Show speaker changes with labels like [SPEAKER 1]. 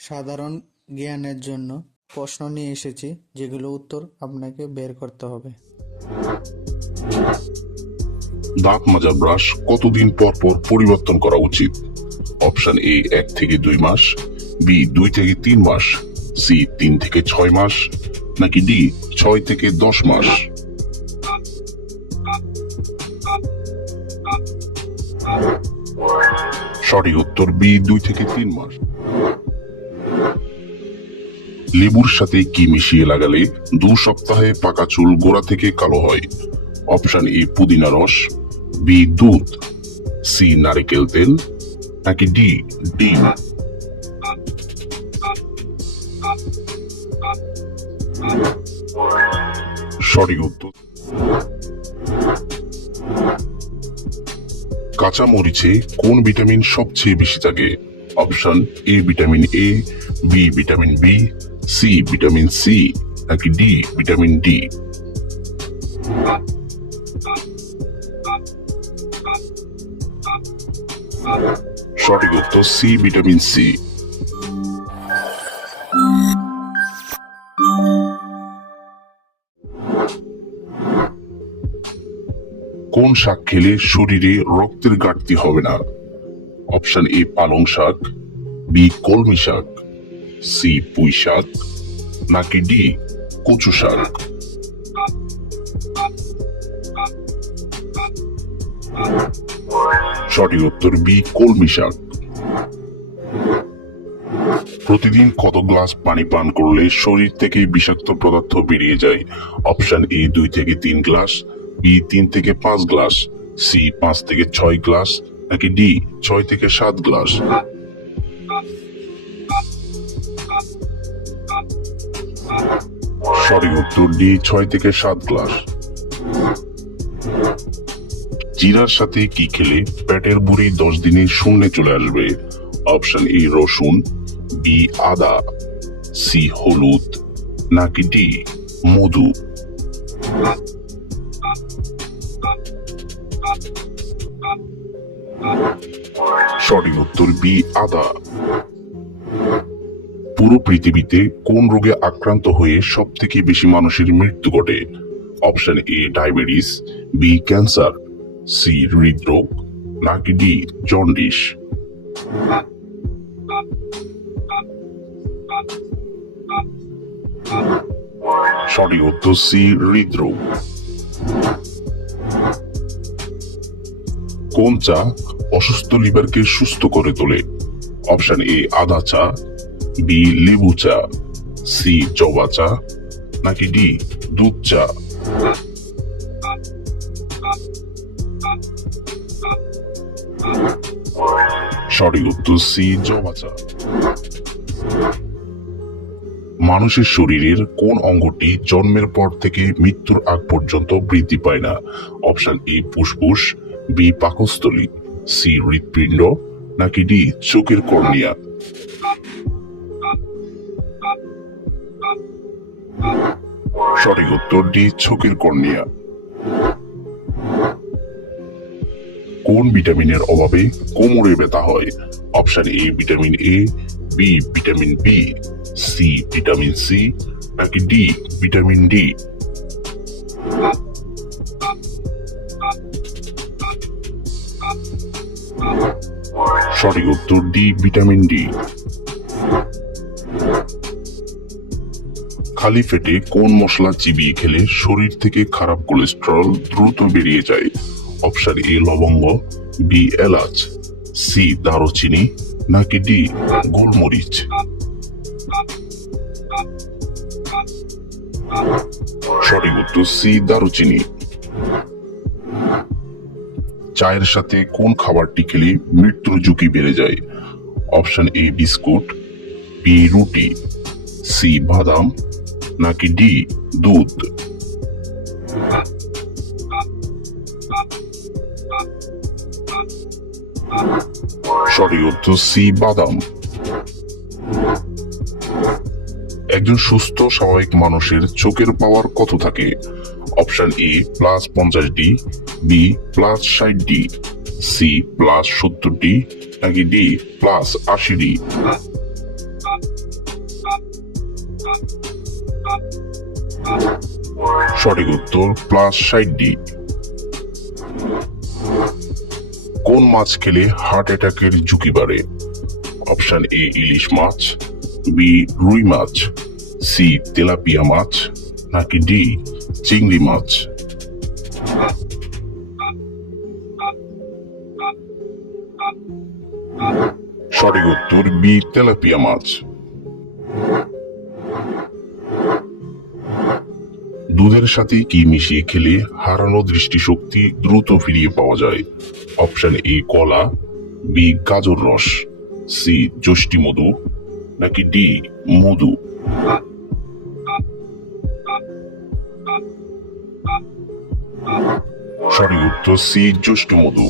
[SPEAKER 1] সাধারণ জ্ঞানের জন্য প্রশ্ন নিয়ে এসেছি, যেগুলো উত্তর আপনাকে বের করতে হবে।
[SPEAKER 2] দাঁত মাজা ব্রাশ কতদিন পর পর পরিবর্তন করা উচিত? অপশন এ, এক থেকে দুই মাস, বি, দুই থেকে তিন মাস, সি, তিন থেকে ছয় মাস, নাকি ডি, ছয় থেকে দশ মাস? সঠিক উত্তর বি, দুই থেকে তিন মাস। লেবুর সাথে কি মিশিয়ে লাগালে দু সপ্তাহে পাকা চুল গোড়া থেকে কালো হয়? অপশন এ, পুদিনা রস, বি, দুধ, সি, নারকেল তেল, নাকি ডি, ডিম? সঠিক উত্তর। কাঁচা মরিচে কোন ভিটামিন সবচেয়ে বেশি থাকে? Option A, vitamin A, B, vitamin B C vitamin C নাকি ডি ভিটামিন ডি সঠিক উত্তর সি ভিটামিন সি কোন শাক খেলে শরীরে রক্তের ঘাটতি হবে না? অপশন এ পালং শাক বি কলমি শাক। সি পুঁই শাক, নাকি ডি কচু শাক? সঠিক উত্তর, বি কলমি শাক। প্রতিদিন কত গ্লাস পানি পান করলে শরীর থেকে বিষাক্ত পদার্থ বেরিয়ে যায়? অপশন এ দুই থেকে তিন গ্লাস, বি তিন থেকে পাঁচ গ্লাস, সি পাঁচ থেকে ছয় গ্লাস, নাকি ডি ছয় থেকে সাত গ্লাস? সঠিক উত্তর ডি, ছয় থেকে সাত গ্লাস। জিরার সাথে কি খেলে পেটের বুড়ি দশ দিনে শূন্যে চলে আসবে? অপশন এ, রসুন, বি, আদা, সি, হলুদ, নাকি ডি, মধু। সঠিক উত্তর বি, আদা। পুরো পৃথিবীতে কোন রোগে আক্রান্ত হয়ে সব থেকে বেশি মানুষের মৃত্যু ঘটে? Option A diabetes B cancer C হৃদরোগ, নাকি ডি জন্ডিস সঠিক উত্তর সি হৃদরোগ। কোন চা অসুস্থ লিভারকে সুস্থ করে তোলে? অপশন এ আদা চা বি লেবু চা, সি জবা চা, নাকি ডি দুধ চা? সঠিক উত্তর সি জবা চা। মানুষের শরীরের কোন অঙ্গটি জন্মের পর থেকে মৃত্যুর আগ পর্যন্ত বৃদ্ধি পায় না? অপশন এ ফুসফুস, বি পাকস্থলী, সি হৃৎপিণ্ড, নাকি ডি চোখের কর্নিয়া? সঠিক উত্তর ডি চোখের কর্নিয়া। কোন ভিটামিনের অভাবে কোমরে ব্যথা হয়? Option A, vitamin A, B, vitamin B, C, vitamin C, নাকি ডি, ভিটামিন ডি? সঠিক উত্তর ডি ভিটামিন ডি। খালি পেটে কোন মশলা চিবিয়ে খেলে শরীর থেকে খারাপ কোলেস্টেরল দ্রুত বেরিয়ে যায়? অপশন এ, লবঙ্গ, বি, এলাচ, সি, দারুচিনি, নাকি ডি, গোলমরিচ? সঠিক উত্তর সি, দারুচিনি। চায়ের সাথে কোন খাবারটি খেলে মৃত্যুর ঝুঁকি বেড়ে যায়? অপশন এ, বিস্কুট, বি, রুটি, সি, বাদাম নাকি ডি, দুধ? সঠিক উত্তর সি, বাদাম। একজন সুস্থ, স্বাভাবিক মানুষের চোখের পাওয়ার কত থাকে? অপশন এ, প্লাস পঞ্চাশ ডি, বি, প্লাস ষাট ডি, সি, প্লাস সত্তর ডি, নাকি ডি, প্লাস আশি ডি? সঠিক উত্তর প্লাস ষাট ডি কোন মাছ খেলে হার্ট অ্যাটাকের ঝুঁকি বাড়ে? Option A ilish much B রুই মাছ সি তেলাপিয়া মাছ, নাকি ডি চিংড়ি মাছ? সঠিক উত্তর বি তেলাপিয়া মাছ। দুধের সাথে কি মিশিয়ে খেলে হারানো দৃষ্টিশক্তি দ্রুত ফিরিয়ে পাওয়া যায়? অপশন এ কলা বি গাজর রস সি যষ্টি মধু, নাকি ডি মধু? সঠিক উত্তর সি যষ্টি মধু।